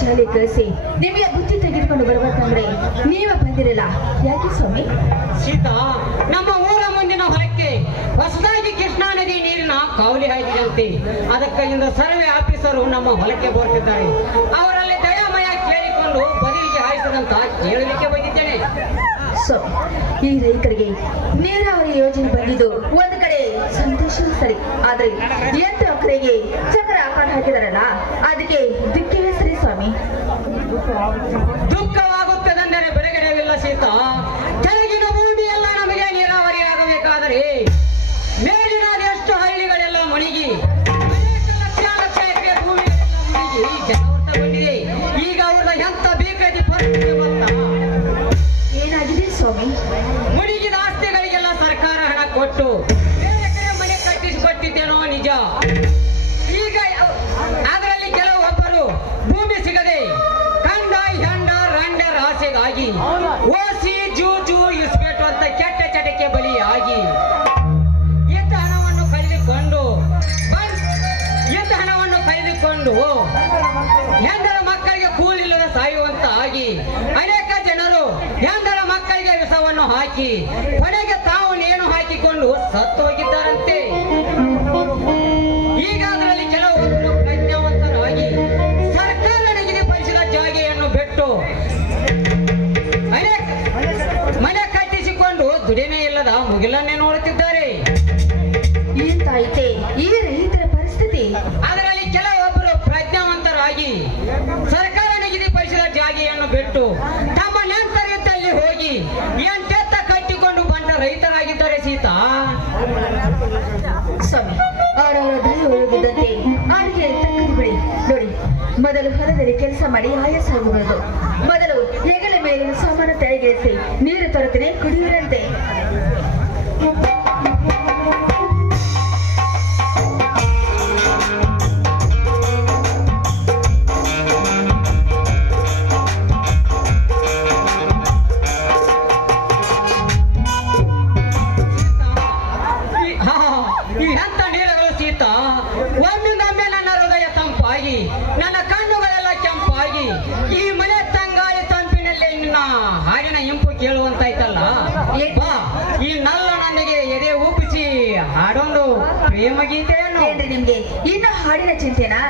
ಶಾಲೆ ಕಳಿಸಿ ನಿಮಗೆ ಬುದ್ಧಿ ತೆಗೆದುಕೊಂಡು ಬರ್ಬೇಕಂದ್ರೆ ನೀವೇ ಬಂದಿರಲ್ಲ, ಯಾಕೆ ಸ್ವಾಮಿ? ಸೀತಾ, ನಮ್ಮ ಊರ ಮುಂದಿನ ಹೊಲಕ್ಕೆ ಹೊಸದಾಗಿ ಕೃಷ್ಣಾ ನದಿ ನೀರಿನ ಕಾವಲಿ ಹಾಕಿದಂತೆ ಅದಕ್ಕಿಂತ ಸರ್ವೆ ಆಫೀಸರು ನಮ್ಮ ಹೊಲಕ್ಕೆ ಬರ್ತಿದ್ದಾರೆ. ಅವರಲ್ಲಿ ದಯಾಮಯ ಕೇಳಿಕೊಂಡು ಬದಿಗೆ ಹಾಯಿಸದಂತ ಕೇಳಲಿಕ್ಕೆ ಬಂದಿದ್ದೇನೆ. ಸೊ ಈ ರೈತರಿಗೆ ನೀರಾವರಿ ಯೋಜನೆ ಬಂದಿದ್ದು ಒಂದು ಕಡೆ ಸಂತೋಷ ಸರಿ, ಆದ್ರೆ 8 ಎಕರೆಗೆ ಚಕ್ರ ಆಕಾರ ಹಾಕಿದಾರಲ್ಲ ಅದಕ್ಕೆ ದಿಕ್ಕವೇ ಸರಿ ಸ್ವಾಮಿ. ದುಃಖವಾಗುತ್ತದೆಂದರೆ ಬೆಳಗಡೆವಿಲ್ಲ ಸೀತಾ. ಕೆಳಗಿನ ಭೂಮಿ ಎಲ್ಲ ನಮಗೆ ನೀರಾವರಿ ಆಗಬೇಕಾದರೆ ಮೇಲಿನ ಎಷ್ಟು ಹಳ್ಳಿಗಳೆಲ್ಲ ಮುಳುಗಿ ಅನೇಕ ಲಕ್ಷ ಎಕರೆ ಭೂಮಿಗಳೆಲ್ಲ ಮುಳುಗಿ ಜನಾವೃತಗೊಂಡಿದೆ. ಈಗ ಅವ್ರದ ಎಂತ ಬೇಕಾದ ಪರಿಸ್ಥಿತಿ ಗೊತ್ತಾ? ಏನಾಗಿದೆ ಸ್ವಾಮಿ? ಮುಳುಗಿದ ಆಸ್ತಿಗಳಿಗೆಲ್ಲ ಸರ್ಕಾರ ಹಣ ಕೊಟ್ಟು ಬೇರೆ ಕಡೆ ಮನೆ ಕಟ್ಟಿಸಿಕೊಟ್ಟಿದ್ದೇನೋ ನಿಜ. ಈಗ ಅದರಲ್ಲಿ ಕೆಲವೊಬ್ಬರು ಭೂಮಿ ಸಿಗದೆ ಕಂಡ ಹೆಂಡ ರಂಡರ ಆಸೆಗಾಗಿ ಓಸಿ ಜೂಜು ಇಸ್ಪೇಟು ಅಂತ ಕೆಟ್ಟ ಚಟಕ್ಕೆ ಬಲಿಯಾಗಿ ಇದ್ದ ಹಣವನ್ನು ಕಳೆದುಕೊಂಡು ಹೆಂಡರ ಮಕ್ಕಳಿಗೆ ಕೂಲಿಲ್ಲದ ಸಾಯುವಂತ ಆಗಿ ಅನೇಕ ಜನರು ಹೆಂಡರ ಮಕ್ಕಳಿಗೆ ವಿಷವನ್ನು ಹಾಕಿ ಕೊನೆಗೆ ತಾವು ನೇಣು ಹಾಕಿಕೊಂಡು ಸತ್ತು ಹೋಗಿದ್ದಾರಂತೆ. ಈಗ ಅದರಲ್ಲಿ ಕೆಲವೊಬ್ಬರು ಪ್ರಜ್ಞಾವಂತರಾಗಿ ಸರ್ಕಾರ ನಿಗದಿಪಡಿಸಿದ ಜಾಗೆಯನ್ನು ಬಿಟ್ಟು ಅನೇಕ ಮನೆ ಕಟ್ಟಿಸಿಕೊಂಡು ದುಡಿಮೆ ಇಲ್ಲದ ಮುಗಿಲನ್ನೇ ನೋಡುತ್ತಿದ್ದಾರೆ. ಎಂತಾಯ್ತೆ ಈ ರೈತರ ಪರಿಸ್ಥಿತಿ? ಅದರಲ್ಲಿ ಕೆಲವೊಬ್ಬರು ಪ್ರಜ್ಞಾವಂತರಾಗಿ ಸರ್ಕಾರ ನಿಗದಿಪಡಿಸಿದ ಜಾಗೆಯನ್ನು ಬಿಟ್ಟು ತಮ್ಮ ನೆಂಟರಿದ್ದಲ್ಲಿ ಹೋಗಿ ಎಂತೆತ್ತ ಕಟ್ಟಿಕೊಂಡು ಬಂದ ರೈತರಾಗಿದ್ದಾರೆ ಸೀತಾ. ಸ್ವಾಮಿ ಅವರವರ ದಯ ಒಳಗಿದ್ದಂತೆ ಅವರಿಗೆ ತಕ್ಕದು ಬಿಡಿ. ನೋಡಿ, ಮೊದಲು ಹೊಲದಲ್ಲಿ ಕೆಲಸ ಮಾಡಿ ಆಯಾಸ ಆಗಬಹುದು. ಮೊದಲು ಹೆಗಲ ಮೇಲಿನ ಸಾಮಾನು ತೆಗೆದಿರಿಸಿ ನೀರು ತರುತ್ತೇನೆ, ಕುಡಿಯುವಂತೆ. ಎಂತ ನೀರುಗಳು ಸೀತಾ. ಒಮ್ಮಿಂದೊಮ್ಮೆ ನನ್ನ ಹೃದಯ ತಂಪಾಗಿ ನನ್ನ ಕಣ್ಣುಗಳೆಲ್ಲ ಕೆಂಪಾಗಿ ಈ ಮನೆ ತಂಗಾಳಿ ತಂಪಿನಲ್ಲಿ ನಿನ್ನ ಹಾಡಿನ ಇಂಪು ಕೇಳುವಂತಾಯ್ತಲ್ಲ. ಬಾ, ಈ ನಲ್ಲ ನನಗೆ ಎದೆ ಉಪ್ಪಿಸಿ ಹಾಡೊಂದು ಪ್ರೇಮ ಗೀತೆಯನ್ನು. ಏನ್ರಿ ನಿಮ್ಗೆ ಇನ್ನು ಹಾಡಿನ ಚಿಂತೆನಾ?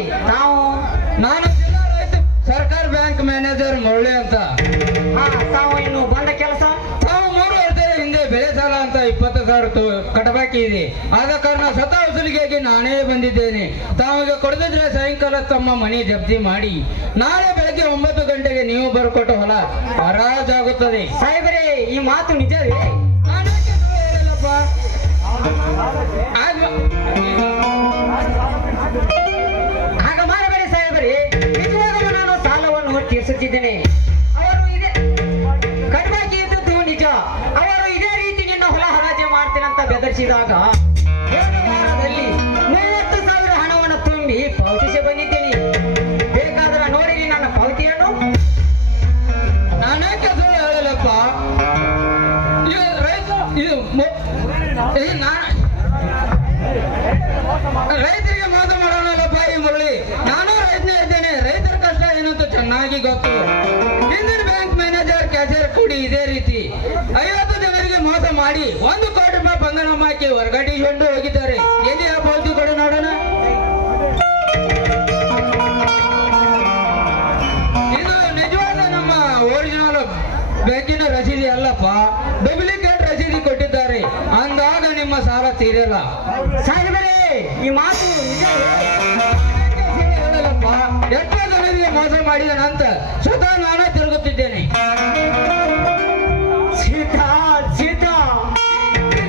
ಇದ್ದೇನೆ. ತಾವು? ನಾನು ಜಿಲ್ಲಾ ರೈತ ಸರ್ಕಾರ ಬ್ಯಾಂಕ್ ಮ್ಯಾನೇಜರ್ ಮುರಳಿ ಅಂತ. ತಾವು ಇನ್ನು ಬಂದ ಕೆಲಸ? ತಾವು 3 ವರ್ಷದ ಹಿಂದೆ ಬೆಳೆ ಸಾಲ ಅಂತ 20,000 ಕಟ್ಟಬಾಕಿ ಇದೆ. ಆದ ಕಾರಣ ಸ್ವತಃ ವಸೂಲಿಗಾಗಿ ನಾನೇ ಬಂದಿದ್ದೇನೆ. ತಾವಿಗೆ ಕೊಡದಿದ್ರೆ ಸಾಯಂಕಾಲ ತಮ್ಮ ಮನೆ ಜಪ್ತಿ ಮಾಡಿ ನಾಳೆ ಬೆಳಗ್ಗೆ 9 ಗಂಟೆಗೆ ನೀವು ಬರ್ಕೊಟ್ಟ ಹೊಲ ಹರಾಜಾಗುತ್ತದೆ. ಸಾಹೇಬರೇ, ಈ ಮಾತು ನಿಜವೇ? ನಾನೇಕೆ ಸುಳ್ಳು ಹೇಳಲ್ಲಪ್ಪ. ಹಾಗ ಮಾಡಬೇಡಿ ಸಾಹೇಬರೇ, ನಿಜವಾಗಲೂ ನಾನು ಸಾಲವನ್ನು ತೀರಿಸುತ್ತಿದ್ದೇನೆ. ಅವರು ಇದೇ ಕಡ್ಬಾಕಿ ಇದ್ದದ್ದು ನಿಜ. ಅವರು ಇದೇ ರೀತಿ ನಿನ್ನ ಹೊಲ ಹರಾಜು ಮಾಡ್ತೇನಂತ ಬೆದರಿಸಿದಾಗ ಒಂದು ವಾರದಲ್ಲಿ 30,000 ಹಣವನ್ನು ತುಂಬಿ ಪಾವತಿಸಿ ಬಂದಿದ್ದೇನೆ. ಬೇಕಾದ್ರೆ ನೋಡಿರಿ ನನ್ನ ಪಾವತಿಯನ್ನು. ನಾನೇಕೆ ಸುಳ್ಳು ಹೇಳಲ್ಲಪ್ಪ. ರೈತರಿಗೆ ಮೋಸ ಮಾಡೋಣಲ್ಲಪ್ಪ ಈ ಮುರಳಿ. ನಾನು ರೈತನೇ ಇದ್ದೇನೆ. ರೈತರ ಕಷ್ಟ ಏನು ಅಂತ ಚೆನ್ನಾಗಿ ಗೊತ್ತು. ಹಿಂದಿನ ಬ್ಯಾಂಕ್ ಮ್ಯಾನೇಜರ್ ಕ್ಯಾಶಿಯರ್ ಕೂಡಿ ಇದೇ ರೀತಿ 50 ಜನರಿಗೆ ಮೋಸ ಮಾಡಿ 1 ಕೋಟಿ ರೂಪಾಯಿ ಬಂಗಾರಮ್ಮ ಹಾಕಿ ಹೊರಗಡಿಸಿಕೊಂಡು ಹೋಗಿದ್ದಾರೆ. ಎಲ್ಲಿ ಆ ಪಾವತಿ ಕೊಡು ನೋಡೋಣ. ಇದು ನಿಜವಾದ ನಮ್ಮ ಒರಿಜಿನಲ್ ಬ್ಯಾಂಕಿನ ರಸೀದಿ ಅಲ್ಲಪ್ಪ, ಡೂಪ್ಲಿಕೇಟ್ ರಸೀದಿ ಕೊಟ್ಟಿದ್ದಾರೆ. ಅಂದಾಗ ನಿಮ್ಮ ಸಾಲ ತೀರಲ್ಲ. ಸಾಹೇಬರೇ, ಈ ಮಾತು ನಿಜವೇ? ಹೇಳಲ್ಲಪ್ಪ. ಎಷ್ಟೋ ಜನರಿಗೆ ಮೋಸ ಮಾಡಿದ ನಂತರ ಸ್ವತಃ ನಾನೇ ತಿರುಗುತ್ತಿದ್ದೇನೆ. ಸೀತಾ, ಸೀತಾ,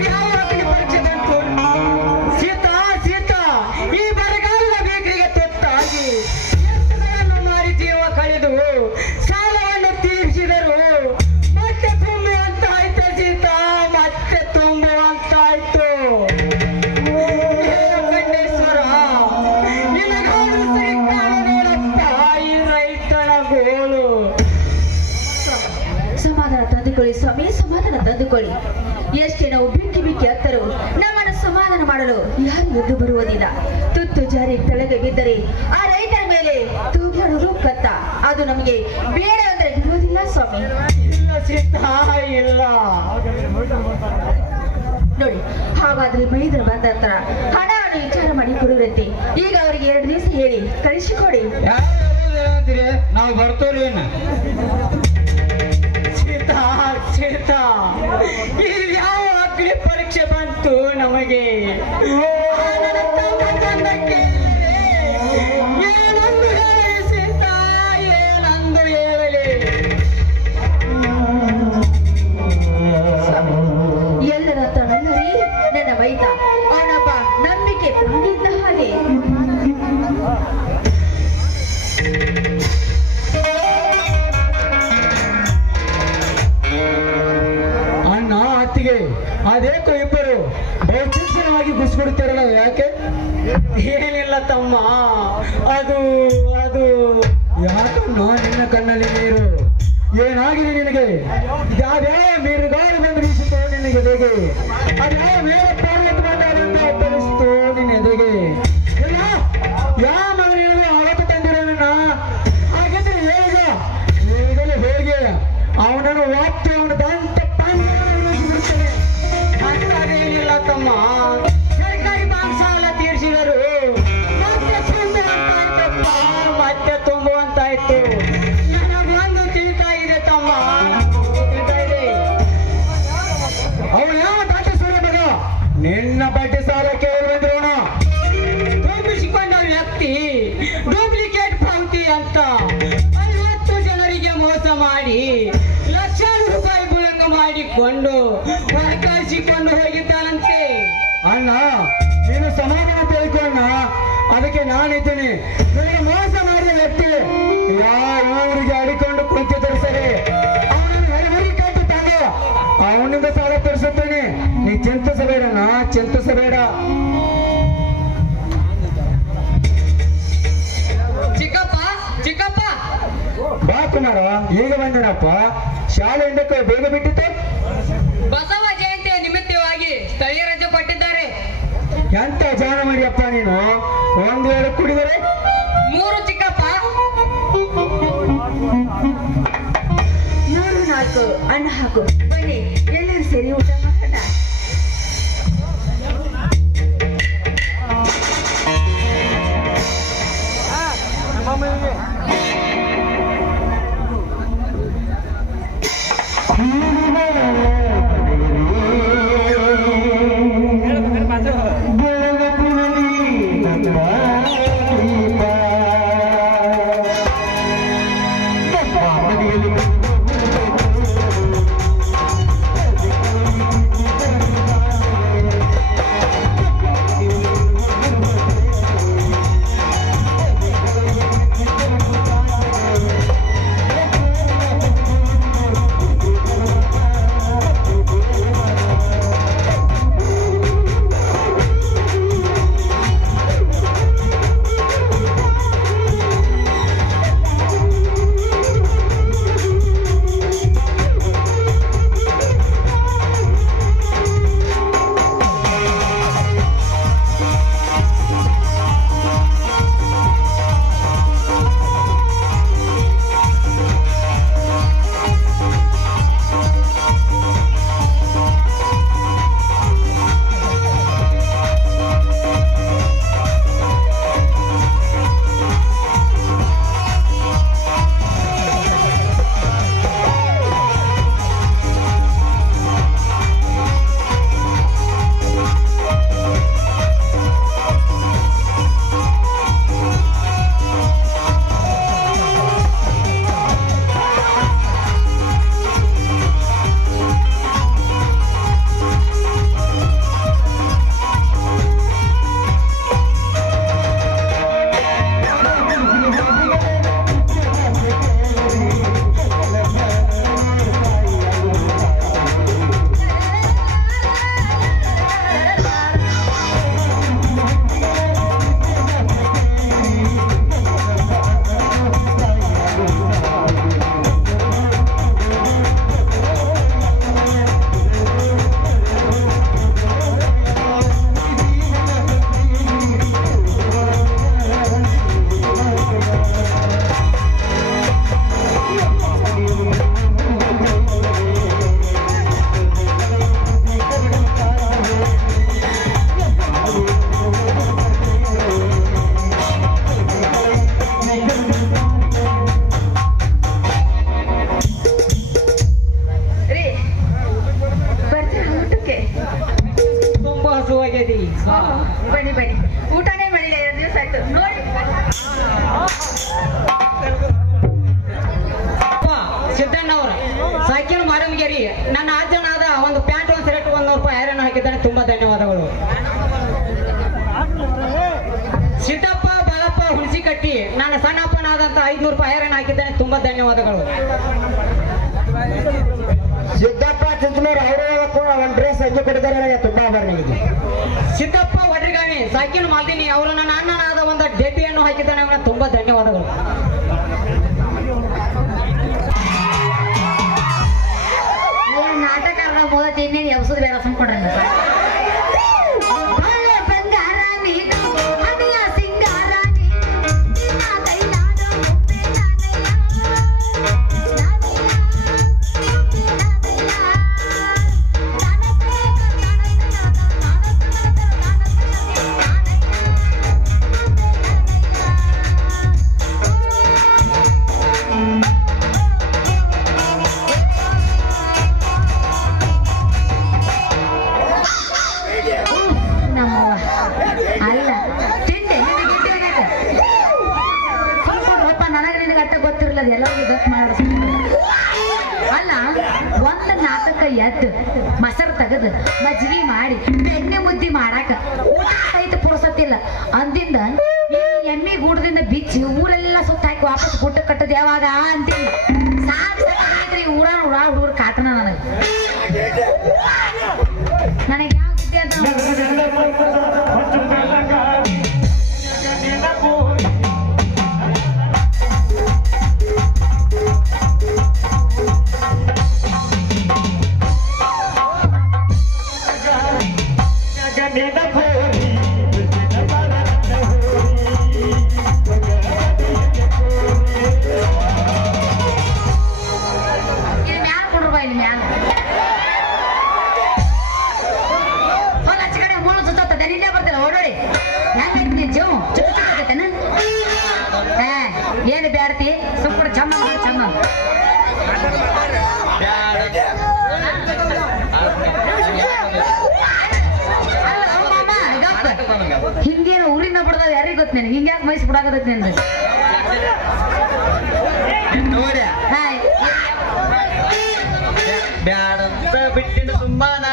ಯಾವ ಪರೀಕ್ಷೆ ಬಂತು? ಸೀತಾ, ಸೀತಾ, ಈ ಬರಗಾಲದ ಬೇಕರಿಗೆ ತುತ್ತಾಗಿ ಎತ್ತುಗಳನ್ನು ಮಾರಿ ಜೀವ ಕಳೆದು ಸಾಲವನ್ನು ತೀರಿಸಿದರು. ಮತ್ತೆ ತುಂಬುವಂತಾಯ್ತು ಸೀತಾ, ಮತ್ತೆ ತುಂಬುವಂತಾಯ್ತು. ಗಂಡೇಶ್ವರ, ನಿನಗಾದ ಶ್ರೀಕಾಲ ನೋಡಪ್ಪ ಈ ರೈತನ ಗೋಳು. ಸಮಾಧಾನ ತಂದುಕೊಳ್ಳಿ ಸ್ವಾಮಿ, ಸಮಾಧಾನ ತಂದುಕೊಳ್ಳಿ. ಎಷ್ಟೇ ನಾವು ಬಿಕ್ಕಿ ಬಿಕ್ಕಿ ಹತ್ತರು ನಮ್ಮನ್ನು ಸಮಾಧಾನ ಮಾಡಲು ಯಾರು ಎದ್ದು ಬರುವುದಿಲ್ಲ. ತುತ್ತು ಜಾರಿ ಕೆಳಗೆ ಬಿದ್ದರೆ ಆ ರೈತರ ಮೇಲೆ ತೂಗಾಡೋದು ಕತ್ತ. ಅದು ನಮಗೆ ಬೇಡ ಅಂದ್ರೆ ಬಿಡುವುದಿಲ್ಲ ಸ್ವಾಮಿ. ಇಲ್ಲ ಸೀತಾ, ಇಲ್ಲ. ನೋಡಿ, ಹಾಗಾದ್ರೆ ಮೈದರು ಬಂದ ಹತ್ರ ಹಣವನ್ನು ವಿಚಾರ ಮಾಡಿ ಕೊಡುವಂತೆ ಈಗ ಅವರಿಗೆ 2 ದಿವಸ ಹೇಳಿ ಕಳಿಸಿಕೊಡಿ. ಯಾರು ನಾವು ಬರ್ತೋರಿ ಏನು? ಸೀತಾ, ಸೀತಾ, ಈ ಯಾವ ಅಗ್ನಿ ಪರೀಕ್ಷೆ ಬಂತು ನಮಗೆ? ನನ್ನ ತಮ್ಮ ತಂದ ಕೇಳಿದರೆ ಏನಂದು ಹೇಳಲಿ ಸೀತಾ, ಏನಂದು ಹೇಳಲಿ? ಸ್ವಾಮಿ, ಎಲ್ಲರ ತನ್ನರಿ ನನ್ನ ವೈದ ಅವನೊಬ್ಬ ನಂಬಿಕೆ ತುಂಬಿದ್ದ ಹಾಗೆ. ಅಣ್ಣ ಅತ್ತಿಗೆ ಅದೇಕೋ ಇಬ್ಬರು ಬಹುತೀಕ್ಷ್ಣವಾಗಿ ಗುಸ್ಕೊಡ್ತಾರಲ್ಲ, ಯಾಕೆ? ಏನಿಲ್ಲ ತಮ್ಮ, ಅದು ಅದು ಯಾಕಣ್ಣ ನಿನ್ನ ಕಣ್ಣಲ್ಲಿ ನೀರು? ಏನಾಗಿದೆ ನಿನಗೆ? ಯಾವ್ಯಾವ ಮೀರುಗಾಲು ಬಂದು ಬೀಸಿತೋ ನಿನ್ನ ಎದೆಗೆ? ಅದ್ಯಾವ ಮೇಲೆ ಪಾರ್ವತಿ ಬಂದಾರಿಂದ ಅಪ್ಪಳಿಸ್ತೋ ನಿನ್ನ ಎದೆಗೆ? ಇಲ್ಲ, ಯಾವ ಮಗನಿಗೂ ಅವತ್ತು ತಂದಿರೋನನ್ನ ಹಾಗಿದ್ರೆ ಹೇಗ ಈಗಲೇ ಹೇಗೆ ಅವನನ್ನು ವಾಪ್ತಿ ಅವನ ದಂತ ಬಿಡ್ತೇನೆ. ಅಂತದೇನಿಲ್ಲ ತಮ್ಮ. ಸರ್ಕಾರಿ ಬ್ಯಾಂಕ್ ಸಾಲ ತೀರಿಸಿದರು, ಮತ್ತೆ ತುಂಬುವಂತಾಯ್ತಪ್ಪ, ಮತ್ತೆ ತುಂಬುವಂತಾಯ್ತು. ನನಗೊಂದು ತಿಳಿತಾ ಇದೆ ತಮ್ಮ, ತಿಳಿತಾ ಇದೆ. ಅವನು ಯಾವ ಬಡ್ಡಿ ಸಾಲ ಮಗ? ನಿನ್ನ ಬಡ್ಡಿ ಸಾಲ ಕೇಳಿ ಬಂದ್ರೋಣ. ತುಂಬಿಸಿಕೊಂಡ ವ್ಯಕ್ತಿ ಡೂಪ್ಲಿಕೇಟ್ ಪಾವತಿ ಅಂತ 50 ಜನರಿಗೆ ಮೋಸ ಮಾಡಿ ಲಕ್ಷಾರು ರೂಪಾಯಿ ಬುಳಂಗ ಮಾಡಿಕೊಂಡು ಹೊರಕಳಿಸಿಕೊಂಡು ಹೋಗಿದ್ದಾನಂತೆ. ಅಣ್ಣ, ನೀನು ಸಮಾಧಾನ ತಿಳ್ಕೊಂಡ, ಅದಕ್ಕೆ ನಾನಿದ್ದೀನಿ. ನಿನಗೆ ಮೋಸ ಮಾಡಿದ ವ್ಯಕ್ತಿ ಯಾವ ಊರಿಗೆ ಅಡಿಕೊಂಡು ಕುಂತಿದ್ದರು ಸರಿ, ಅವನನ್ನು ಹೆರಗುರಿ ಕಟ್ಟಿ ತಂದು ಅವನಿಂದ ಸಾಲ ತೀರಿಸುತ್ತೇನೆ. ನೀ ಚಿಂತಿಸಬೇಡಣ್ಣ, ಚಿಂತಿಸಬೇಡ. ಚಿಕ್ಕಪ್ಪ, ಚಿಕ್ಕಪ್ಪ, ಬಾ ಕುಮಾರ, ಈಗ ಬಂದಿನಪ್ಪ. ಶಾಲೆ ಹಿಂದಕ್ಕೆ ಬೇಗ ಬಿಟ್ಟಿತ್ತು. ಬಸವ ಜಯಂತಿಯ ನಿಮಿತ್ತವಾಗಿ ಸ್ಥಳೀಯ ರಜೆ ಕೊಟ್ಟಿದ್ದಾರೆ. ಎಂತ ಜಾಣ ಮಾಡಿಯಪ್ಪ ನೀನು. 1 ವೇಳೆ ಕುಡಿದರೆ 3 ಚಿಕ್ಕಪ್ಪ. 3, 4 ಅನ್ನ ಹಾಕು. ಬನ್ನಿ, ಎಲ್ಲರೂ ಸೇರಿ ಊಟ ಮಾಡೋಣ. ಸಿದ್ದಣ್ಣವ್ರ ಸಾಕಿನ ಮಾರಮಗೇರಿ ನನ್ನ ಅಜ್ಜನಾದ ಒಂದು ಪ್ಯಾಂಟ್ ಒಂದು ಶರ್ಟ್ 100 ರೂಪಾಯಿ ಐರನ್ ಹಾಕಿದ್ದಾನೆ. ತುಂಬಾ ಧನ್ಯವಾದಗಳು. ಸಿದ್ದಪ್ಪ ಬಾಳಪ್ಪ ಹುಣಸಿ ಕಟ್ಟಿ ನನ್ನ ಸಣ್ಣಪ್ಪನಾದಂತ 500 ರೂಪಾಯಿ ಐರನ್ ಹಾಕಿದ್ದಾನೆ. ತುಂಬಾ ಧನ್ಯವಾದಗಳು. ಸಿದ್ದಪ್ಪ ಚಿಂಚನೂರು ಅವರು ಒಂದು ಡ್ರೆಸ್ ಅಂಜು ಕೊಟ್ಟಿದ್ದಾರೆ. ತುಂಬಾ ಬರ್ನಿಗೆ ಸಿದ್ದಪ್ಪ ವಡ್ರಿಗಾಣಿ ಸಾಕಿನ ಮಾಲ್ದಿನಿ ಅವರು ನನ್ನ ಅಣ್ಣನಾದ ಒಂದು ಡೆಬ್ಬಿಯನ್ನು ಹಾಕಿದ್ದಾನೆ. ಅವನ ತುಂಬಾ ಧನ್ಯವಾದಗಳು. ನಾಟಕ ಓದತ್ತೆ ಇನ್ನೇನು ಎಬ್ಸೋದು ಬೇಡ ಸುಮ್ಕೊಂಡ್ರೆ ಅಲ್ಲ ಒಂದ್ ನಾಟಕ ಎದ್ದು ಮೊಸರು ತೆಗೆದು ಮಜ್ಜಿಗೆ ಮಾಡಿ ಬೆಣ್ಣೆ ಮುದ್ದಿ ಮಾಡಾಕ ಊಟ ಸಹಿತ ಪುಡ್ಸತ್ತಿಲ್ಲ ಅಂದಿಂದ ಈ ಎಮ್ಮಿ ಗೂಡದಿಂದ ಬಿಚ್ಚಿ ಊರೆಲ್ಲ ಸುತ್ತ ಹಾಕಿ ವಾಪಸ್ ಗುಡ್ಡ ಕಟ್ಟದ ಯಾವಾಗ ಅಂತೀನಿ. ಸಾಕ್ರಿ ಊರ ಹುಡುಗರು ಕಾಟನ ನನಗೆ ಯಾವ ವಿದ್ಯೆ ಅಂತ ಏನು ಬ್ಯಾಡ್ತಿ ಸುಮ್ಮನೆ ಚಂದ ಚಂದ ಹಿಂಗೇನು ಊರಿನ ಬಿಡದ ಯಾರಿಗೆ ಗೊತ್ತ ನೀನು ಹಿಂಗ್ಯಾಕೆ ಮೈಸ್ ಬಿಡಾಕತೈತಿ ನಿಂದು ಬ್ಯಾಡಂತ ಬಿಟ್ಟಿನ ತುಂಬಾನ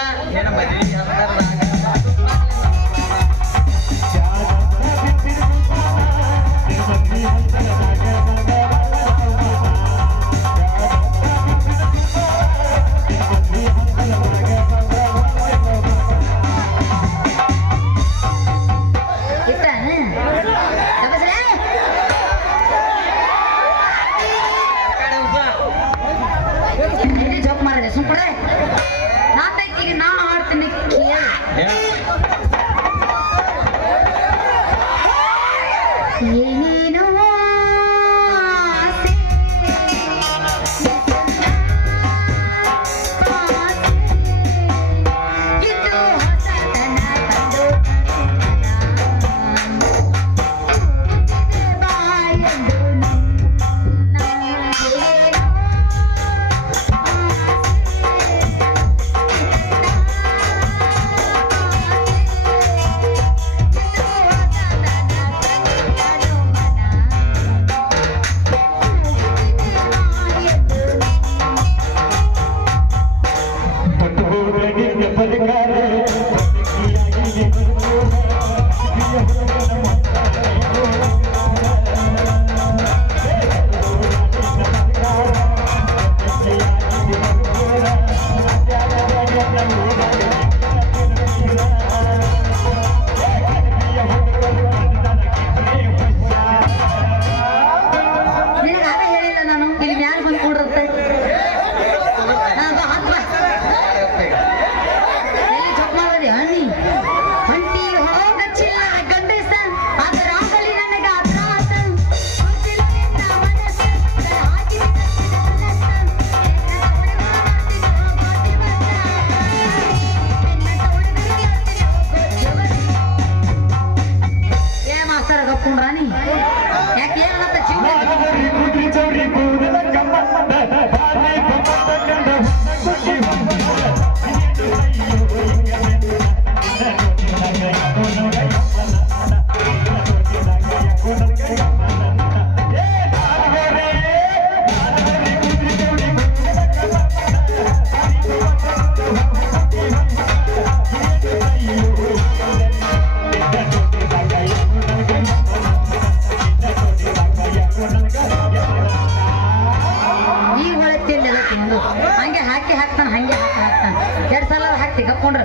ತಕೊಂಡ್ರ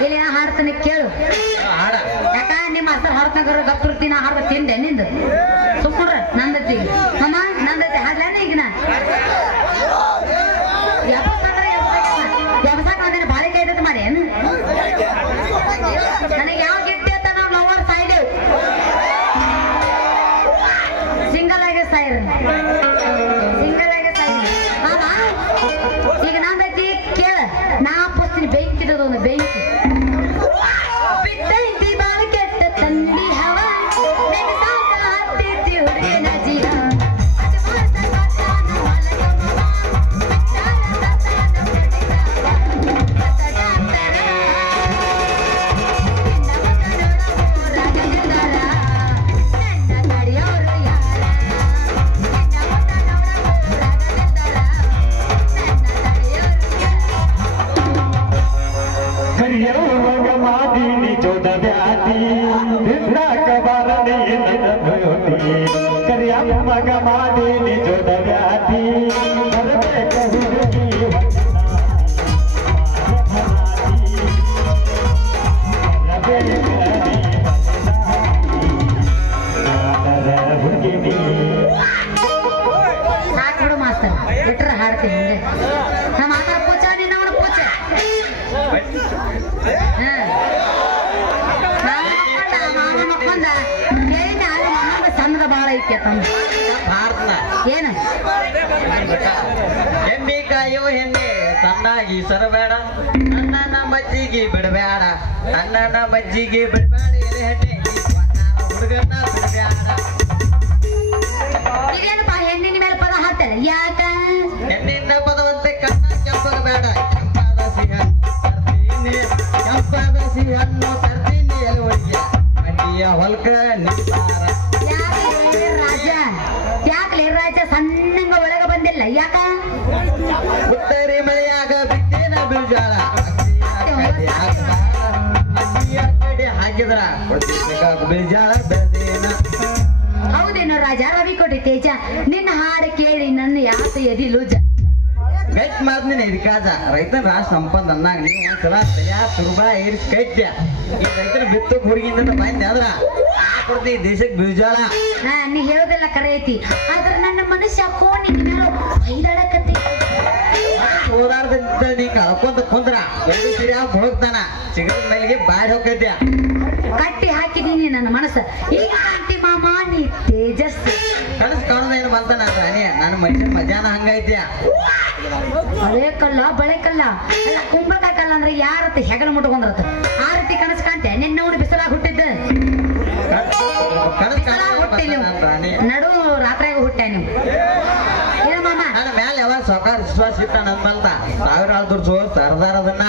ಇಲ್ಲಿ ನಾ ಹಾಡ್ತಾನೆ ಕೇಳು ಹಾಡ ಯಾಕ ನಿಮ್ಮ ಹತ್ರ ಹಾಡ್ತಾಗ ಗಪ್ಪಿರ್ತೀನಿ ನಾ ಹಾಡ್ದ ತಿಂದೆ ನಿಂದ ಸುಮ್ಕೊಂಡ್ರ ನಂದತಿ ಅಮ್ಮ ನಂದತಿ ಹಾಡ್ಲೇನ ಈಗ ನಾ ಎಬ್ಸಾಕ ಒಂದಿನ ಬಾಳೆ ಕೈದತ್ ಮಾಡಿ ಏನು ನನಗೆ ಯಾವ ಗಿಟ್ಟಿ ಅಂತ ನಾವು ಲವರ್ ಸಾಯ್ದೇವ್ ಸಿಂಗಲ್ ಆಗಿ ಸಾಯ್ರಿ ಸಿಂಗಲ್ ಆಗಿ ಸಾಯ್ರಿ ಅಮ್ಮ ಈಗ ನಂದತಿ ಕೇಳ ನಾ ಪುಸ್ತೀನಿ ಬೆಂಕಿಡೋದು ಒಂದು ಬೆಂಕಿ ಬಿಟ್ಟೈತಿ ಬಾಳ ಕೆಟ್ಟ ತಂದಿ ಹವ ನೆನಸಾಕ ಹತ್ತಿತ್ತಿ ಹುಡುಗಿನ ಜೀವ ಮಗ ಮಾಡಿ ನಿಜದ ವ್ಯಾಧಿ ಸಾಕ್ಬಿಡು ಮಾಸ್ತರ್ ಬಿಟ್ರೆ ಹಾಡ್ತೀನಿ ಹಿಂಗೆ ನಮ್ಮ ಮಾತಾಡ ಪೂಚ ನಿನ್ನವನ ಪೂಚ ಮಕ್ಕೊಂದ ಸಣ್ಣದ ಬಾಳ ಐತಿ ತಂದ ಏನ ಹೆಮ್ಮಿ ಕಾಯೋ ಹೆಣ್ಣೆ ಸಣ್ಣಾಗಿ ಸರಬೇಡ ನನ್ನ ಮಜ್ಜಿಗೆ ಬಿಡಬೇಡ ನನ್ನ ಮಜ್ಜಿಗೆ ಬಿಡಬೇಡ ಹೆಣ್ಣೆ ಹುಡುಗನ ಬಿಡಬೇಡ ಇದೇನಪ್ಪ ಹೆಣ್ಣಿನ ಮೇಲೆ ಪದ ಹಾಕ್ತಾರೆ ಯಾಕ ಹೆಣ್ಣಿನ ಪದವಂತೆ ಕಣ್ಣ ಕೆಂಪಗಬೇಡ ಕೆಂಪಾದ ಸಿಹಣ್ಣು ತರ್ತೀನಿ ಎಲುವಳಿಗೆ ಮಂಡಿಯ ಹೊಲ್ಕ ನಿಂತಾರ ರಾಜ ಯಾಕಲೇ ರಾಜ ಸಣ್ಣಂಗ ಒಳಗ ಬಂದಿಲ್ಲ ಯಾಕ ಉತ್ತರಿ ಮಳೆಯಾಗ ಬಿತ್ತೇನ ಬೀಜಾಳ ಕಡೆ ಹಾಕಿದ್ರ ಬೀಜಾಳ ಬೆಳೆದೇನ ಹೌದೇನೋ ರಾಜ ರವಿಕೋಟಿ ತೇಜ ನಿನ್ನ ಹಾಡು ಕೇಳಿ ನನ್ನ ಯಾತ ಎದಿ ಲೂಜ ಗಟ್ ಮಾತ್ನ ಇದಕ್ಕಾಜ ರೈತನ ರಾಷ್ಟ್ರ ಸಂಪದ ಅಂದಾಗ ನೀವು ಒಂದ್ಸಲ ತಯಾ ತುರ್ಬಾ ಏರಿಸಿ ಕಟ್ಟ್ಯ ಈ ರೈತನ ಬಿತ್ತು ಹುಡುಗಿಂದ ಬಂದೆ ಆದ್ರ ಕೊಡ್ತಿ ದೇಶಕ್ಕೆ ಬೀಜಾಳ ನೀ ಹೇಳೋದೆಲ್ಲ ಕರೆ ಐತಿ ಆದ್ರ ನನ್ನ ಮನುಷ್ಯ ಕೋಣಿ ಮೇಲೆ ಬೈದಾಡಕತ್ತಿ ಓದಾಡ್ದ ನೀ ಕಳ್ಕೊಂತ ಕುಂದ್ರ ಎಲ್ಲಿ ಸರಿಯಾಗಿ ಹೋಗ್ತಾನ ಸಿಗದ ಮೇಲಿಗೆ ಬಾಯ್ ಹೋಗ್ತೈತ್ಯ ಕಟ್ಟಿ ಹಾಕಿದೀನಿ ನನ್ನ ಮನಸ್ಸ ಈಗ ಕಾಂತಿ ಮಾಮ ನೀ ತೇಜಸ್ಸು ಕನಸು ಕಾಣೋದೇನು ಬಂತಾನ ನನ್ನ ಮನುಷ್ಯನ ಮಜಾನ ಹಂಗೈತ್ಯ ಹಳೆ ಕಲ್ಲ ಬಳೆ ಕಲ್ಲ ಅಲ್ಲ ಕುಂಬಳಕಾಯಿ ಕಲ್ಲ ಅಂದ್ರೆ ಯಾರತ್ತ ಹೆಗಲ ಮುಟ್ಕೊಂಡ್ರತ್ತ ಆ ರೀತಿ ಕನಸು ಕಾಣ್ತೆ ನಿನ್ನವನು ಬಿಸಲಾಗ ಹುಟ್ಟಿದ್ದ ನಡು ರಾತ್ರಿಯಾಗ ಹುಟ್ಟೆ ನೀವು ಇಲ್ಲ ಮಾಮ ನನ್ನ ಮ್ಯಾಲ ಯಾವಾಗ ಸೌಕಾರ ವಿಶ್ವಾಸ ಇಟ್ಟ ನನ್ಮಂತ ಸಾವಿರ ದುಡ್ಡು ಸರ್ದಾರ್ ಅದನ್ನ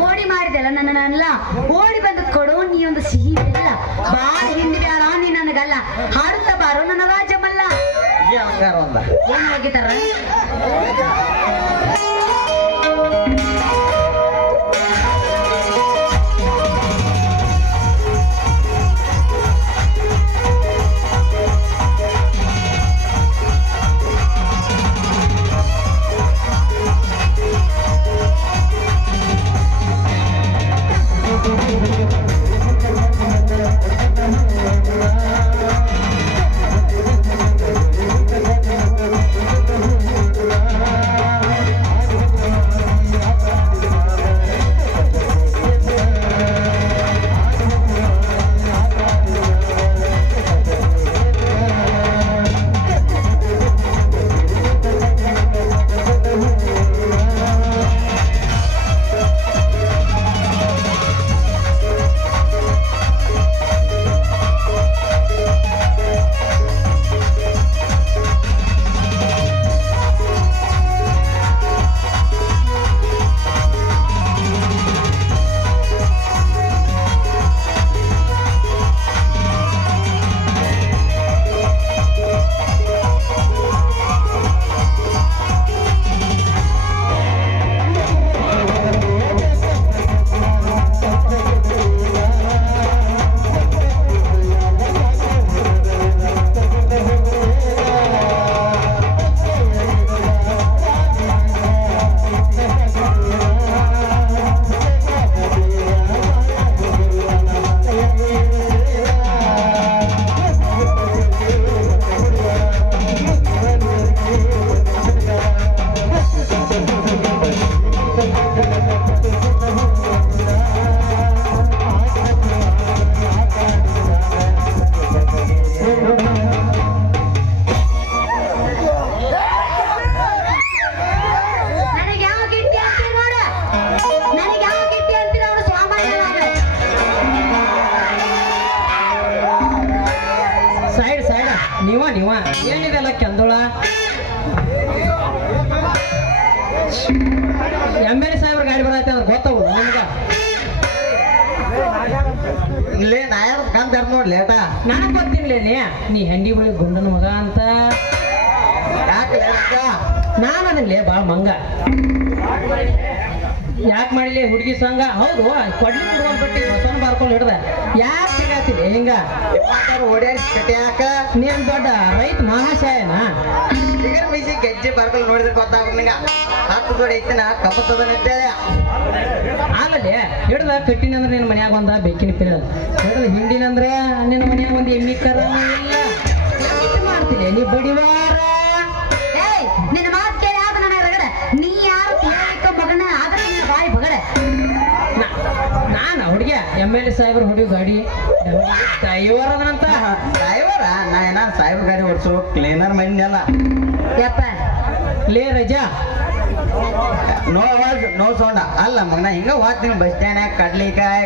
ಮೋಡಿ ಮಾಡಿದೆಲ್ಲ ನನ್ನಲ್ಲ ಓಡಿ ಬಂದು ಕೊಡು ನೀ ಒಂದು ಸಿಹಿ ಬೆಲ್ಲ ಬಾಳ ಹಿಂದಿ ಬೇಡ ನೀ ನನಗಲ್ಲ ಹಾಡುತ್ತ ಬಾರೋ ನನ್ನ ರಾಜಮಲ್ಲ ಈ ಅಲಂಕಾರ ಒಂದ ಏನ್ ಹೋಗಿತಾರ ಸೈಡ್ ನೀವ ಏನಿದೆಲ್ಲ ಕೆಂದೋಳ MLA ಸಾಹೇಬ್ರ ಗಾಡಿ ಬರತ್ತೆ ಅಂದ್ರೆ ಗೊತ್ತಾಗುದು ನಿಮ್ಗ ಇಲ್ಲೇ ನಾ ಯಾರು ಕಾಂತ ನೋಡ್ಲಿ ಏಟ ನನಗ್ ಗೊತ್ತಿರ್ಲೇನೆ ನೀ ಹೆಂಡಿ ಬಳಿ ಗುಂಡನ ಮಗ ಅಂತ ಯಾಕೆ ನಾನು ಅದನ್ಲೇ ಬಾಳ ಮಂಗ ಯಾಕೆ ಮಾಡಿಲಿ ಹುಡುಗಿ ಸಂಘ ಹೌದು ಕೊಡ್ಲಿ ಬಿಡುವಂತ ಬಟ್ಟಿ ಹೊಸನ ಬಾರ್ಕೊಂಡು ಹಿಡ್ದ ಯಾಕೆ ಸಿಗಾತಿಲ್ಲ ಹಿಂಗ ಓಡ್ಯಾಡಿ ಕಟ್ಟಿ ಯಾಕ ನೀನ್ ದೊಡ್ಡ ರೈತ ಮಹಾಶಯನ ಸಿಗರ್ ಮೀಸಿ ಗೆಜ್ಜೆ ಬರ್ಕೊಂಡು ನೋಡಿದ್ರೆ ಗೊತ್ತಾಗ ನಿಂಗ ಹತ್ತು ದೊಡ್ಡ ಐತಿನ ಕಪ್ಪತ್ತದನಿದ್ದೆ ಆಲಲ್ಲಿ ಹಿಡ್ದ ಕಟ್ಟಿನಂದ್ರೆ ನಿನ್ನ ಮನ್ಯಾಗ ಒಂದ ಬೇಕಿನ ಪಿರಿಯದ ಹಿಡ್ದ ಹಿಂಡಿನಂದ್ರೆ ನಿನ್ನ ಮನ್ಯಾಗ ಒಂದು ಎಮ್ಮಿ ಕರನೂ ಇಲ್ಲ ಮಾಡ್ತೀನಿ ನೀ ಬಡಿವಾರ ಏಯ್ ನಿನ್ನ ಮಾತು ಕೇಳಿ ಆದ ನನಗೆ ರಗಡ ನೀ ಯಾರು ಕೇಳಿಕ ಮಗನ ಆದ್ರೆ ನಿನ್ನ ಬಾಯಿ ಬಗಡೆ ನಾನು ಹುಡುಗಿಯ MLA ಸಾಹೇಬ್ರ ಹುಡುಗಿ ಗಾಡಿ ಡ್ರೈವರ್ ಅದನಂತ ಡ್ರೈವರ ನಾ ಏನ ಸಾಹೇಬ್ರ ಗಾಡಿ ಓಡಿಸು ಕ್ಲೀನರ್ ಮಂದಿ ಅಲ್ಲ ಯಪ್ಪ ಲೇ ರಜಾ ನೋ ಅವಾಜ್ ನೋ ಸೌಂಡ ಅಲ್ಲ ಮಗನ ಹಿಂಗ ಹೋಗ್ತೀನಿ ಬಸ್ ಸ್ಟ್ಯಾಂಡ್ ಕಡ್ಲಿಕಾಯಿ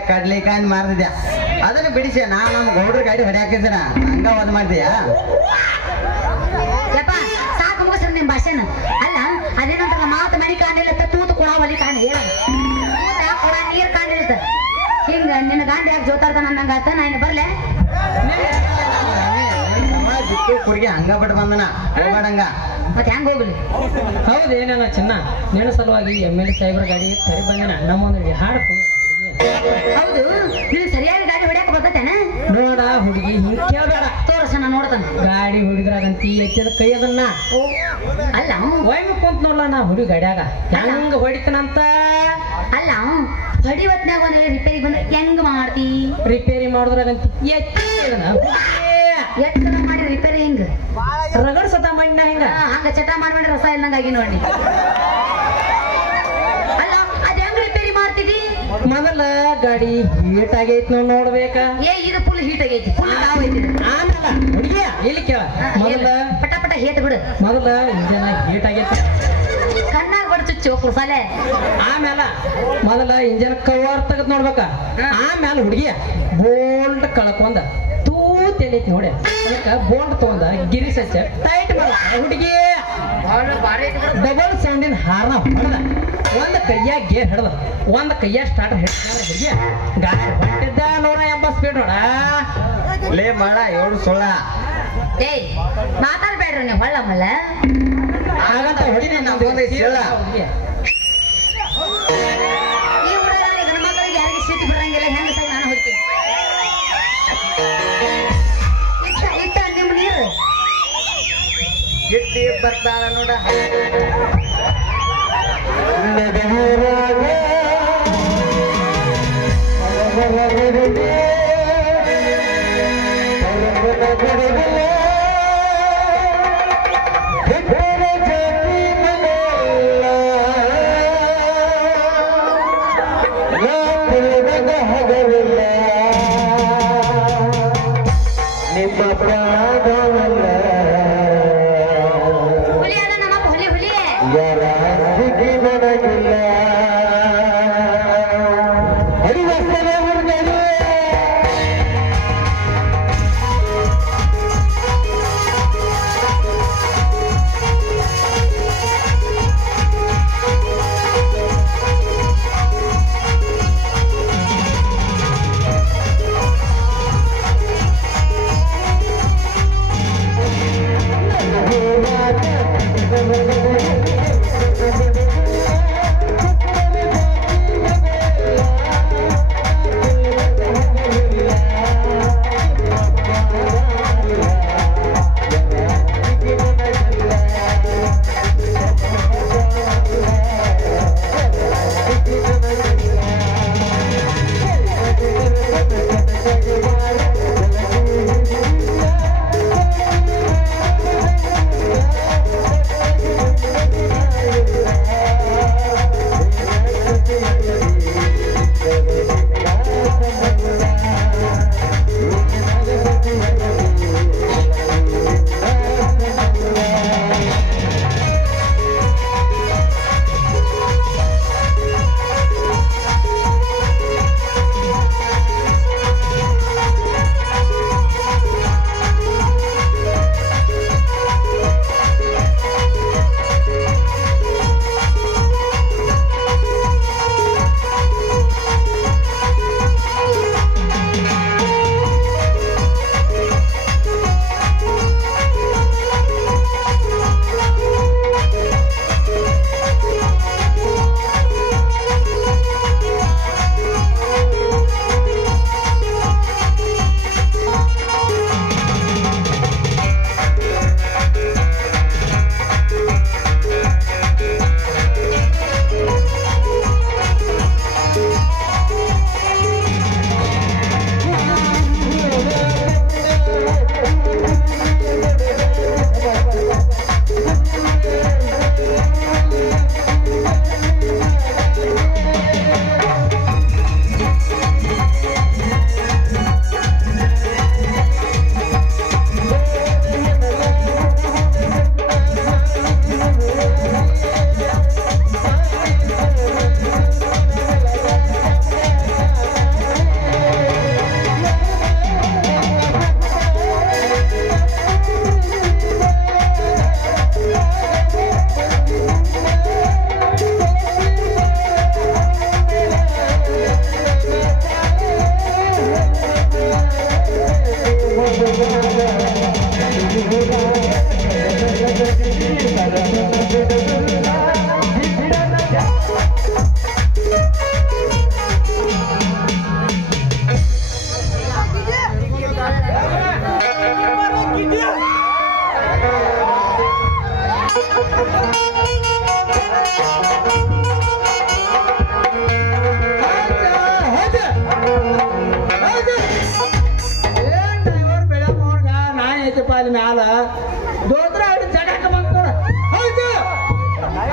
ಅಂತ ಮಾರ್ತಿದ್ಯಾ ಅದನ್ನ ಬಿಡಿಸಿ ನಾ ನಮ್ಮ ಗೌಡ್ರ ಗಾಡಿ ಹೊಡ್ಯಾಕಿದ್ದೀನ ಹಂಗ ವಾದ್ ಮಾಡ್ತೀಯಾ ಯಪ್ಪ ಸಾಕು ಮುಗಿಸ್ರಿ ನಿಮ್ ಭಾಷೆನ ಅಲ್ಲ ಅದೇನಂತಾರ ಮಾತು ಮನಿ ಕಾಣಿಲ್ಲ ತೂತು ಕೊಡ ಒಲಿ ಕಾಣಿ ಹೇಳೋದು ಕೊಡ ನೀರ್ ಕಾಣಿಲ್ತ ಹಿಂಗ ನಿನ್ನ ಗಾಂಡಿ ಯಾಕೆ ಜೋತಾರ್ದ ನನ್ನಂಗ ಆತ ನಾ ಇನ್ನು ಬರ್ಲೆ ಬಿಟ್ಟು ಕುಡಿಗೆ ಹಂಗ ಬಿಟ್ಟು ಬಂದನ ಹೋಗಡಂಗ ಮತ್ತೆ ಹೆಂಗ್ ಹೋಗ್ಲಿ ಹೌದು ಏನೇನ ಚಿನ್ನ ನಿನ್ನ ಸಲುವಾಗಿ MLA ಸಾಹೇಬ್ರ ಗಾಡಿ ಸರಿ ಬಂದಿನ ನಮ್ಮೊಂದು ಹಾಡು ಹೌದು ನೀನು ಸರಿಯಾಗಿ ಗಾಡಿ ಹೊಡ್ಯಾಕ ಬರ್ತೇನೆ ನೋಡ ಹುಡುಗಿ ಹಿಂಗ್ ಕೇಳಬೇಡ ತೋರ್ಸ ನಾ ನೋಡ್ತಾನೆ ಗಾಡಿ ಹುಡುಗರಾಗಂತ ಎತ್ತಿದ ಕೈ ಅದನ್ನ ಅಲ್ಲ ಒಯ್ಮ ಕುಂತ ನೋಡ್ಲ ನಾ ಹುಡುಗಿ ಗಾಡ್ಯಾಗ ಹೆಂಗ ಹೊಡಿತನಂತ ಅಲ್ಲ ಹೊಡಿವತ್ನಾಗ ಒಂದ್ ರಿಪೇರಿ ಬಂದ್ರೆ ಹೆಂಗ್ ಮಾಡ್ತಿ ರಿಪೇರಿ ಮಾಡಿದ್ರಾಗಂತ ಎಷ್ಟ್ ಸಲ ಮಾಡಿ ರಿಪೇರಿ ಹಿಂಗ ರಗಡ್ ಸತ ಮಣ್ಣ ಹಿಂಗ ಹಂಗ ಚಟ ಮಾಡ್ಬೇಡ ರಸ ಇಲ್ದಂಗಾಗಿ ನೋಡಿ ಅಲ್ಲ ಅದ್ ಹೆಂಗ್ ರಿಪೇರಿ ಮಾಡ್ತಿದಿ ಮೊದಲ ಗಾಡಿ ಹೀಟ್ ಆಗೈತ್ ನಾವ್ ನೋಡ್ಬೇಕ ಇದು ಫುಲ್ ಹೀಟ್ ಆಗೈತಿ ಫುಲ್ ತಾವ್ ಐತಿ ಆಮೇಲ ಹುಡುಗಿಯ ಇಲ್ಲಿ ಕೇಳ ಮೊದಲ ಪಟ ಪಟ ಹೇಟ್ ಬಿಡು ಮೊದಲ ಇಂಜನ ಹೀಟ್ ಆಗೈತಿ ಕಣ್ಣಾಗ ಬಡ ಚುಚ್ಚು ಕುಸಾಲೆ ಆಮೇಲ ಮೊದಲ ಇಂಜನ್ ಕವರ್ ತೆಗೆದ್ ನೋಡ್ಬೇಕ ಆಮೇಲ ಹುಡುಗಿಯ ಬೋಲ್ಟ್ ಕಳ್ಕೊಂಡ ತೂತ್ ಎಲ್ಲೈತಿ ನೋಡಿ ಅದಕ್ಕ ಬೋಲ್ಟ್ ತಗೊಂಡ ಗಿರಿ ಸಚ್ಚ ಟೈಟ್ ಮಾಡ ಹುಡುಗಿ ಡಬಲ್ ಸೌಂಡಿನ ಹಾರ್ನ ಹೊಡೆದ ಒಂದ್ ಕೈಯಾಗ ಗೇರ್ ಹಿಡ್ದ ಒಂದ್ ಕೈಯಾಗ ಸ್ಟಾರ್ಟ್ ಹುಡುಗಿ ಗಾಡಿ ಹೊಂಟಿದ್ದ 180 ಸ್ಪೀಡ್ ನೋಡ ಲೇ ಮಾಡ ಏಳು ಸೊಳ್ಳ ಏಯ್ ಮಾತಾಡ್ಬೇಡ್ರಿ ನೀವು ಹೊಳ್ಳ ಮಲ್ಲ ಹಾಗಂತ ಹೊಡಿನ ಈ ಊರಾಗ ಗಂಡ ಮಕ್ಕಳಿಗೆ ಯಾರಿಗೆ ಸೀಟ್ ಬರಂಗಿಲ್ಲ ಹೆಂಗ ಸೈ ನಾನು ಹೊಡ್ತೀನಿ ಇಟ್ಟ ನಿಮ್ಮ ನೀರು ಗಿಟ್ಟಿ ಬರ್ತಾಳ ನೋಡ ಹುಲಿ ಅದ ನಮ್ಮಪ್ಪ ಹುಲಿ ಹುಲಿ ಐತಪ್ಪ ಅಲ್ಲಿ ಮ್ಯಾಲ ದೋತ್ರ ಆಡಿ ಚಟಾಕ ಬಂದ್ ಕೊಡ ಹೌದು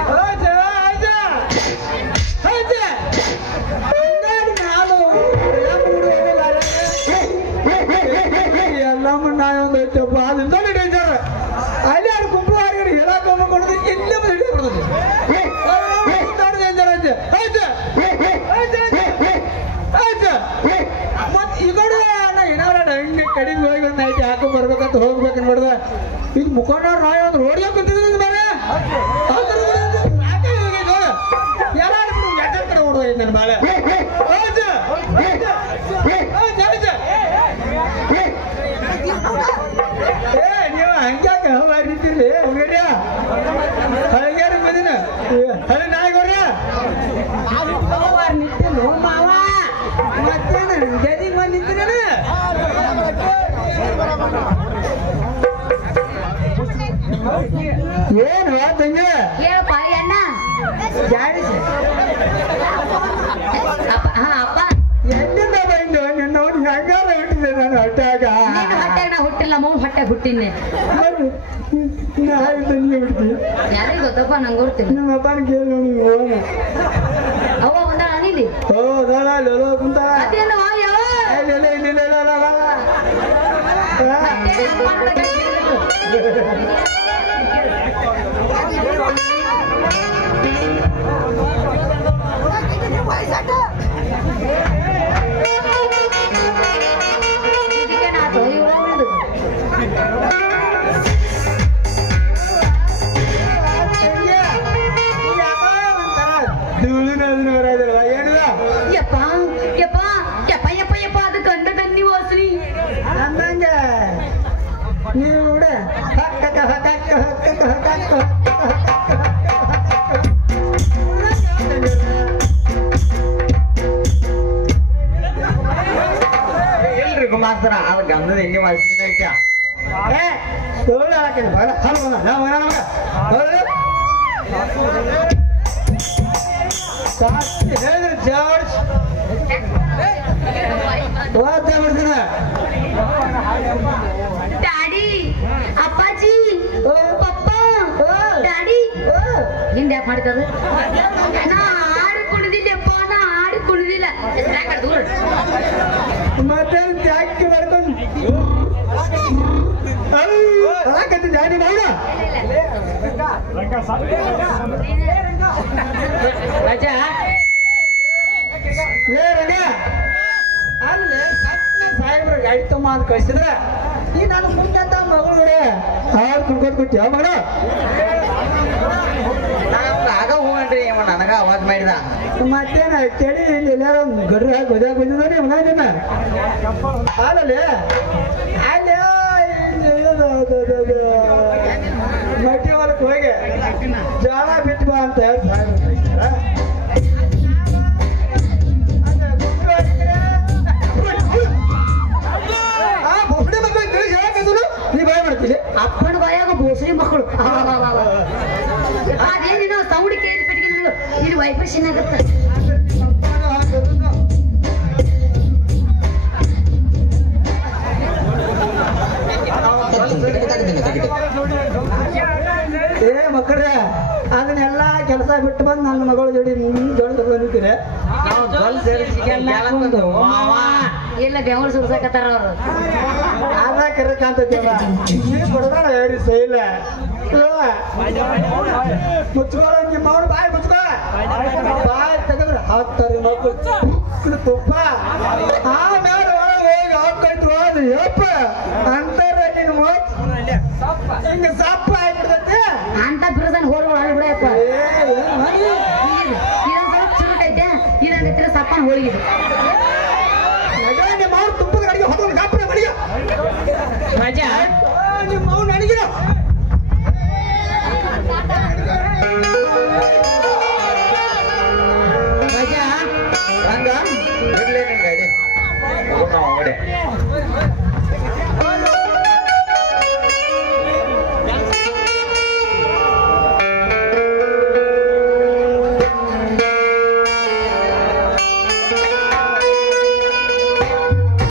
ಹೌದು ಹೌದು ಎಲ್ಲಮ್ಮ ನಾಯೊಂದು ಐತಪ್ಪ ಅದಿಂದ ಡೇಂಜರ್ ಅಲ್ಲಿ ಆಡು ಗುಂಪು ಆಡಿ ಹೇಳಕ್ ಕೊಡೋದು ಇಲ್ಲೇ ಹಿಡಿದು ಕೊಡೋದು ಡೇಂಜರ್ ಐತೆ ಹೌದು ಹೌದು ಮತ್ತೆ ಈ ಕಡೆ ನಾ ಏನಾರ ಹಿಂಗೆ ಕಡಿಮೆ ಹೋಗಿ ಒಂದು ನೈಟ್ ಹಾಕಿ ಬರ್ಬೇಕಂತ ಹೋಗ್ಬೇಕು ನೋಡ್ದ ಇದು ಮುಖಂಡವ್ರು ನಾಯಿ ಒಂದು ರೋಡ್ಗೆ ಕುಂತಿದ್ರು ಮೇಲೆ ಯಾರು ಎಟ್ಟ ಕಡೆ ಓಡುವ ನನ್ನ ಬಾಳೆ ಹೌದು ಏ ನೀವು ಹಂಗ್ಯಾಕ ಬರೀತೀರಿ ಹಂಗಡ್ಯ ಹಳಗ್ಯಾರ ಬಂದಿನ ಹಳೆ ನಾಯಿಗೋರ್ಯ ನಿಂತಿಲ್ಲ ಮಾವ ಮತ್ತೇನು ಗದಿಗೆ ಬಂದು ನಿಂತಿನ ಏನು ತಂಗಿ ಹೇಳಪ್ಪ ಅಣ್ಣ ಜಾಡಿಸಿ ಅಪ್ಪ ಎಲ್ಲಿಂದ ಬಂದು ನಿನ್ನ ಹೆಂಗಾರ ಹುಟ್ಟಿದೆ ನಾನು ಹೊಟ್ಟಾಗ ನೀನು ಹೊಟ್ಟೆಗೆ ನಾ ಹುಟ್ಟಿಲ್ಲ ಮೌನ್ ಹೊಟ್ಟೆಗೆ ಹುಟ್ಟಿನಿ ತಂಗಿ ಹುಟ್ಟಿ ಯಾರಿಗೆ ಗೊತ್ತಪ್ಪ ನಂಗೆ ಗೊತ್ತಿಲ್ಲ ನಿಮ್ಮ ಅಪ್ಪನ ಕೇಳಿ ನೋಡಿ ಅವ್ವ ಒಂದಾಳ ನೀಲಿ ಹೌದಲ್ಲ ಲೋ ಕುಂತಾಳ ಅದೇನು ಯಾವ ಇದಕ್ಕೇನಾಯ್ತು ಇವ್ರ ಉಳಿದು ಯಪ್ಪ ಯಪ್ಪ ಯಪ್ಪ ಯಪ್ಪ ಯಪ್ಪ ಅದು ಗಂಡ ಗನ್ನಿ ವಾಸನಿ ಅಂದಂಗ ನೀವು ಕೂಡ ಹಕ್ಕಕ್ಕ ಹಕ್ಕಕ್ಕ ಹಕ್ಕಕ್ಕ ಹಕ್ಕಕ್ಕ ಎಲ್ರಿಗೂ ಮಾಸ್ತರ ಅದು ಗಂಧದ ಹೆಂಗೆ ವಾಸನೆ ಐತೆ ಸುಳ್ಳು ಹಾಕಿಲ್ಲ ಬರ ಹಲ್ವನ ನಾವು ನಮಗ ಹೇಳಿದ್ರೆ ಜಾರ್ಜ್ ಬಿಡ್ತೀನ ಡ್ಯಾಡಿ ಅಪ್ಪಾಜಿ ಪಪ್ಪ ಡ್ಯಾಡಿ ಹಿಂದೆ ಯಾಕೆ ಮಾಡಿದ ನಾ ಆಡಿ ಕುಣಿದಿಲ್ಲಪ್ಪ ನಾ ಆಡಿ ಕುಣಿದಿಲ್ಲ ದೂರ ಮತ್ತೆ ತ್ಯಾಗಿ ಮಾಡ್ಕೊಂಡು ಹಾಕತ್ತಿ ಜಾಡಿ ಮಾಡ ರಾಜ ಏ ರಂಗ ಅಲ್ಲಿ ಸಾಹೇಬ್ರು ಗಾಡಿ ತಮ್ಮ ಅಂತ ಕಳಿಸಿದ್ರೆ ಈ ನಾನು ಕುಂತ ಮಗಳು ಹಾಡು ಕುಡ್ಕೋದ್ ಕೊಟ್ಟಿ ಮಗಳು ಆಗ ಹೋಗಣ್ರಿ ಇವ ನನಗ ಅವಾಜ್ ಮಾಡಿದ ಮತ್ತೇನ ಚಳಿ ಇಲ್ಲಿ ಎಲ್ಲಾರ ಗಡ್ರ ಹಾಕಿ ಒದ್ಯಾಗ ಬಂದಿದ್ದಾನೆ ಮಗನ ಅಲ್ಲಲ್ಲಿ ಅಲ್ಲಿ ಮಟ್ಟಿ ಹೊಲಕ್ಕೆ ಹೋಗಿ ಜಾಳ ಬಿಟ್ಟು ಬಾ ಅಂತ ಹೇಳಿ ಸಾಹೇಬ್ರು ನೀ ಭಯ ಮಾಡ್ತೀನಿ ಅಪ್ಪನ ಬಾಯಾಗ ಬೋಸರಿ ಮಕ್ಕಳು ಅದೇನೇನೋ ಸೌಂಡ್ ಕೇಳಿಬಿಟ್ಟಿಗೆ ಇಲ್ಲಿ ವೈಬ್ರೇಷನ್ ಆಗುತ್ತೆ ಏ ಮಕ್ಕಳೇ ಅದನ್ನೆಲ್ಲ ಕೆಲಸ ಬಿಟ್ಟು ಬಂದು ನನ್ನ ಮಗಳ ಜೋಡಿ ಜೋಡಿ ತಗೊಂಡಿದ್ದೀರಿ ಇಲ್ಲ ಬೆಂಗಳೂರು ಸುರ್ಸಾಕತ್ತಾರ ಅವರು ಅದ ಕರೆಕಾಂತೇವ ನೀನು ಕೊಡಬೇಡ ಹೇಳಿ ಸೈಲ ಮುಚ್ಕೊಳ್ಳೋ ನಿಮ್ಮ ಅವ್ರು ಬಾಯಿ ಮುಚ್ಕೋ ಬಾಯಿ ತೆಗೆದ್ರೆ ಹಾಕ್ತಾರೆ ಮಕ್ಕಳು ತುಪ್ಪ ಆಮೇಲೆ ಒಳಗೆ ಹೋಗಿ ಹಾಕೈತು ಹೋದ್ ಯಪ್ಪ ಅಂತಾರೆ ನಿನ್ನ ಹಿಂಗ ಸಪ್ಪ